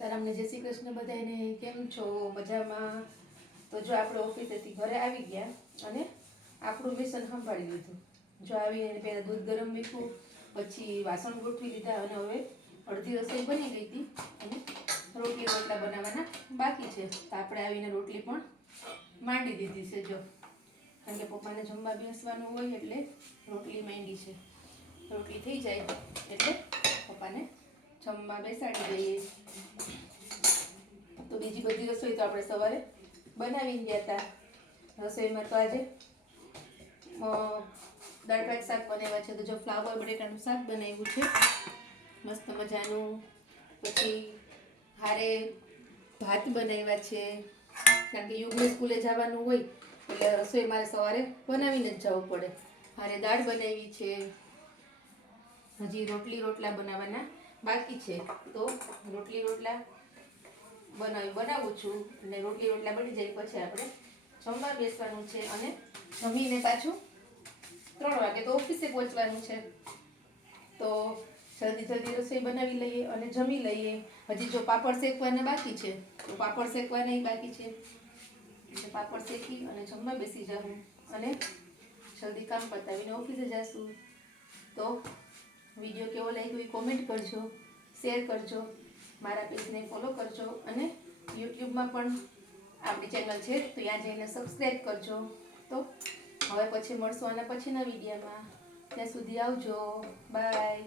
સીતારામને જય શ્રી કૃષ્ણ બધાને. કેમ છો? મજામાં? તો જો આપણે ઓફિસેથી ઘરે આવી ગયા અને આપણું મિશન સંભાળી લીધું. જો આવીને પહેલાં દૂધ ગરમ મૂક્યું, પછી વાસણ ગોઠવી દીધા અને હવે અડધી રસોઈ બની ગઈ હતી અને રોટલી રોટલા બનાવવાના બાકી છે. તો આપણે આવીને રોટલી પણ માંડી દીધી છે. જો કારણ કે પપ્પાને જમવા બેસવાનું હોય એટલે રોટલી માંડી છે. રોટલી થઈ જાય એટલે પપ્પાને જમવા બેસાડી દઈએ. તો બીજી બધી રસોઈ તો આપણે સવારે બનાવીને ગયા હતા. રસોઈમાં તો આજે દાળ ભાત શાક બનાવ્યા છે. તો જો ફ્લાવર બટેટાનું શાક બનાવ્યું છે મસ્ત મજાનું. પછી હારે ભાત બનાવ્યા છે કારણ કે યુગને સ્કૂલે જવાનું હોય એટલે રસોઈ મારે સવારે બનાવીને જ જવું પડે. હારે દાળ બનાવી છે. હજી રોટલી રોટલા બનાવવાના બાકી છે. તો રોટલી રોટલા બનાવું છું અને રોટલી રોટલા બની જાય પછી આપણે જમવા બેસવાનું છે અને જમીને પાછું 3 વાગે તો ઓફિસે પહોંચવાનું છે. તો જલ્દી જલ્દી રસોઈ બનાવી લઈએ અને જમી લઈએ. હજી જો પાપડ શેકવાના બાકી છે તો પાપડ શેકવાના બાકી છે એટલે પાપડ શેકી અને જમવા બેસી જાઉં અને જલ્દી કામ પતાવીને ઓફિસે જઈશું. તો વિડીયો કેવો લાગ્યો એ કોમેન્ટ કરજો, શેર કરજો, મારા પેજને ફોલો કરજો અને યુટ્યુબમાં પણ આપણી ચેનલ છે તો ત્યાં જઈને સબસ્ક્રાઈબ કરજો. તો હવે પછી મળશું આના પછીના વિડીયોમાં. ત્યાં સુધી આવજો. બાય.